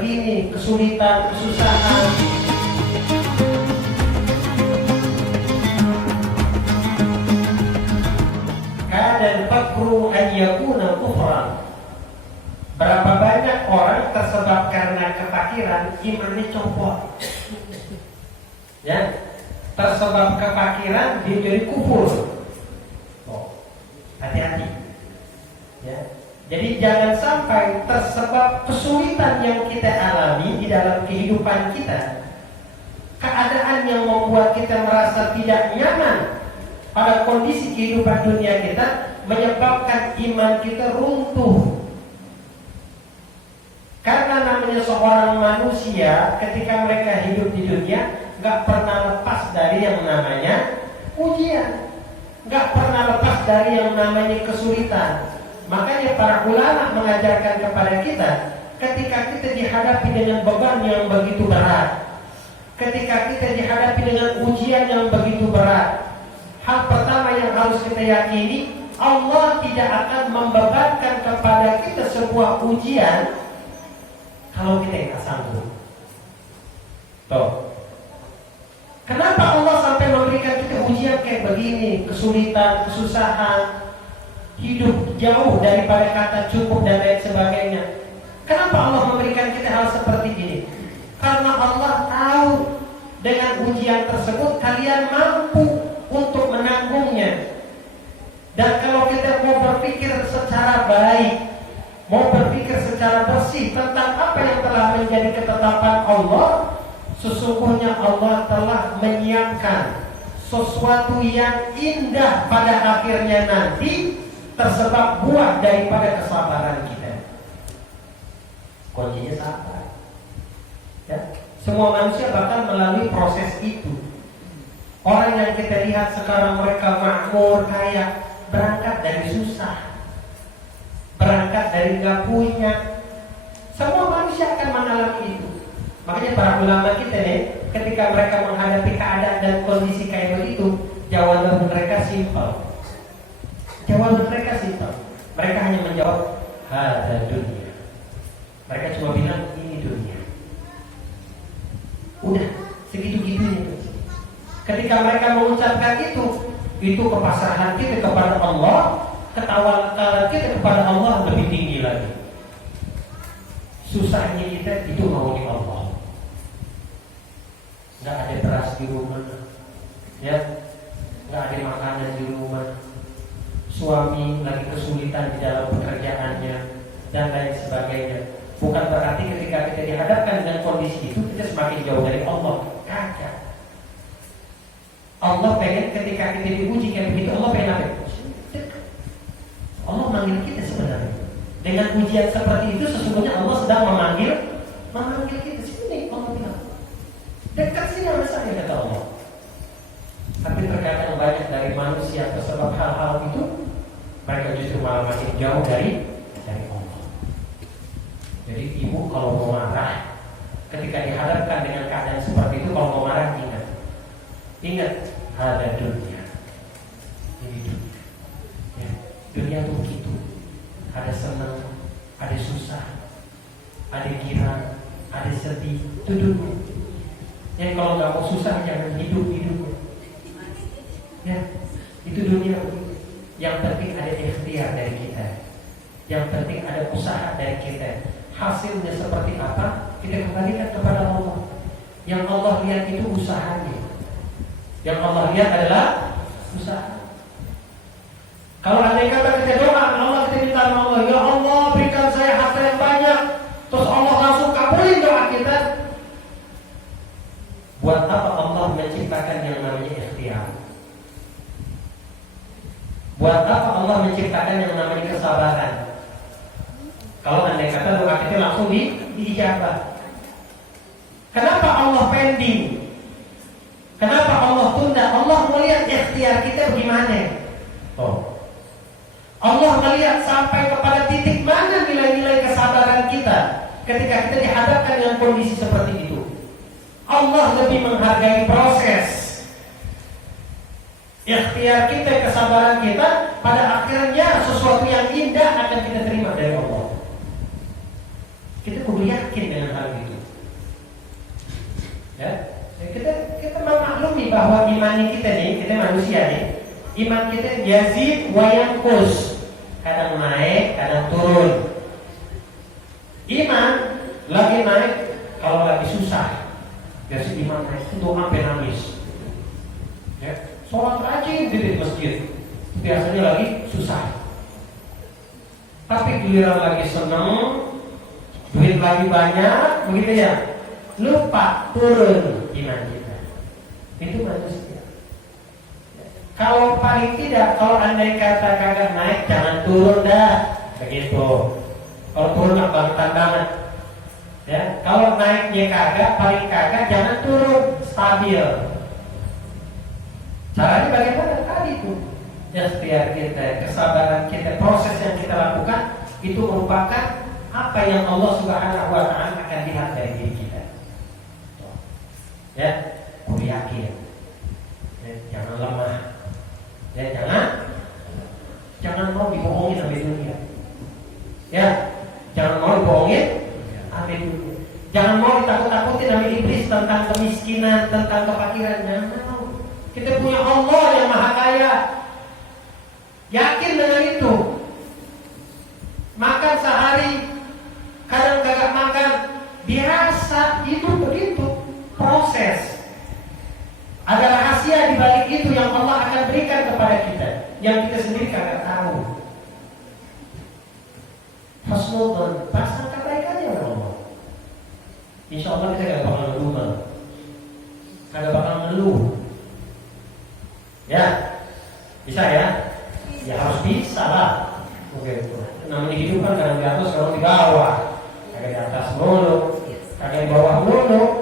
begini, kesulitan, kesusahan. Kadal fakru an yakuna kufran. Berapa banyak orang tersebab karena kefakiran imannya copot. Ya, tersebab kefakiran dia jadi kufur. Oh, hati-hati. Ya. Jadi jangan sampai tersebab kesulitan yang kita alami di dalam kehidupan kita, keadaan yang membuat kita merasa tidak nyaman pada kondisi kehidupan dunia kita, menyebabkan iman kita runtuh. Karena namanya seorang manusia ketika mereka hidup di dunia gak pernah lepas dari yang namanya ujian, gak pernah lepas dari yang namanya kesulitan. Makanya para ulama mengajarkan kepada kita, ketika kita dihadapi dengan beban yang begitu berat, ketika kita dihadapi dengan ujian yang begitu berat, hal pertama yang harus kita yakini, Allah tidak akan membebankan kepada kita sebuah ujian kalau kita tidak sanggup. Tuh. Kenapa Allah sampai memberikan kita ujian kayak begini, kesulitan, kesusahan, hidup jauh daripada kata cukup dan lain sebagainya? Kenapa Allah memberikan kita hal seperti ini? Karena Allah tahu dengan ujian tersebut kalian mampu untuk menanggungnya. Dan kalau kita mau berpikir secara baik, mau berpikir secara bersih tentang apa yang telah menjadi ketetapan Allah, sesungguhnya Allah telah menyiapkan sesuatu yang indah pada akhirnya nanti, tersebab buah daripada kesabaran kita. Kuncinya sabar. Ya, semua manusia bahkan melalui proses itu. Orang yang kita lihat sekarang mereka makmur, kaya, berangkat dari susah, berangkat dari nggak punya. Semua manusia akan mengalami itu. Makanya para ulama kita nih, ketika mereka menghadapi keadaan dan kondisi kayak begitu, jawaban mereka simpel. Jawaban mereka simpel. Mereka hanya menjawab hada dunia. Mereka cuma bilang ini dunia. Udah segitu-gitunya. Ketika mereka mengucapkan itu kepasrahan kita kepada Allah, ketawakulan kita kepada Allah lebih tinggi lagi. Susahnya kita itu maunya Allah. Nggak ada beras di rumah, ya, nggak ada makanan di rumah. Suami lagi kesulitan di dalam pekerjaannya dan lain sebagainya. Bukan berarti ketika kita dihadapkan dengan kondisi itu kita semakin jauh dari Allah. Kagak. Allah pengen ketika kita diuji kayak begitu, Allah pengen apa? Dekat. Allah manggil kita sebenarnya. Dengan ujian seperti itu sesungguhnya Allah sedang memanggil kita. Sini Allah bilang, dekat sini sama saya, kata Allah. Tapi terkadang banyak dari manusia tersebab hal-hal itu, mereka justru malah makin jauh dari Allah. Jadi ibu kalau mau marah, ketika dihadapkan dengan keadaan seperti itu, kalau mau marah ingat ada dunia. Ini dunia. Ya, dunia itu begitu. Ada senang, ada susah, ada girang, ada sedih. Itu dunia. Jadi kalau nggak mau susah jangan hidup. Ya, itu dunia. Yang penting ada ikhtiar dari kita. Yang penting ada usaha dari kita. Hasilnya seperti apa, kita kembalikan kepada Allah. Yang Allah lihat itu usahanya. Yang Allah lihat adalah usaha. Kalau andai kata kita doa, Allah kita minta sama Allah, ya Allah berikan saya harta yang banyak, terus Allah langsung kabulin doa kita. Buat apa Allah menciptakan yang namanya ikhtiar? Buat apa Allah menciptakan yang namanya kesabaran? Kalau andai kata doa kita langsung diijabah. Kenapa Allah pending? Kenapa Allah tunda? Allah melihat ikhtiar kita bagaimana. Allah melihat sampai kepada titik mana nilai-nilai kesabaran kita ketika kita dihadapkan dengan kondisi seperti itu. Allah lebih menghargai proses. Ikhtiar kita, kesabaran kita, pada akhirnya sesuatu yang indah akan kita terima dari Allah. Kita kudu yakin dengan hal manusia nih, iman kita yazid wa yanqus, kadang naik, kadang turun. Iman lagi naik kalau lagi susah, biasa iman naik itu sampai nangis. Ya, sholat rajin di masjid, biasanya lagi susah. Tapi giliran lagi seneng, duit lagi banyak, begitu ya, lupa turun iman kita. Itu manusia. Kalau paling tidak, kalau andai kata kagak naik, jangan turun dah, begitu. Kalau turun bangtan banget. Ya, kalau naiknya kagak, paling kagak jangan turun, stabil. Caranya bagaimana tadi itu? Ikhtiar kita, kesabaran kita, proses yang kita lakukan itu merupakan apa yang Allah Subhanahu wa taala akan lihat dari diri kita. Ya, kudu yakin. Ya, jangan lemah. Ya, jangan mau dibohongin sama dunia. Ya, jangan mau dibohongin sama dunia. Jangan mau ditakut-takutin sama iblis tentang kemiskinan, tentang kefakiran. Jangan mau. Kita punya Allah yang Maha Kaya. Yakin dengan itu. Makan sehari, kadang kagak makan, biasa, itu begitu proses. Ada rahasia di balik itu yang Allah akan berikan kepada kita, yang kita sendiri kagak tahu. Husnudzon, pasang kebaikannya oleh Allah. Insya Allah kita kagak bakal ngeluh, kagak bakal ngeluh. Ya, bisa ya? Ya harus bisa lah. Oke, namanya hidup kan kadang di atas, kadang di bawah. Kagak di atas mulu, kagak di bawah mulu.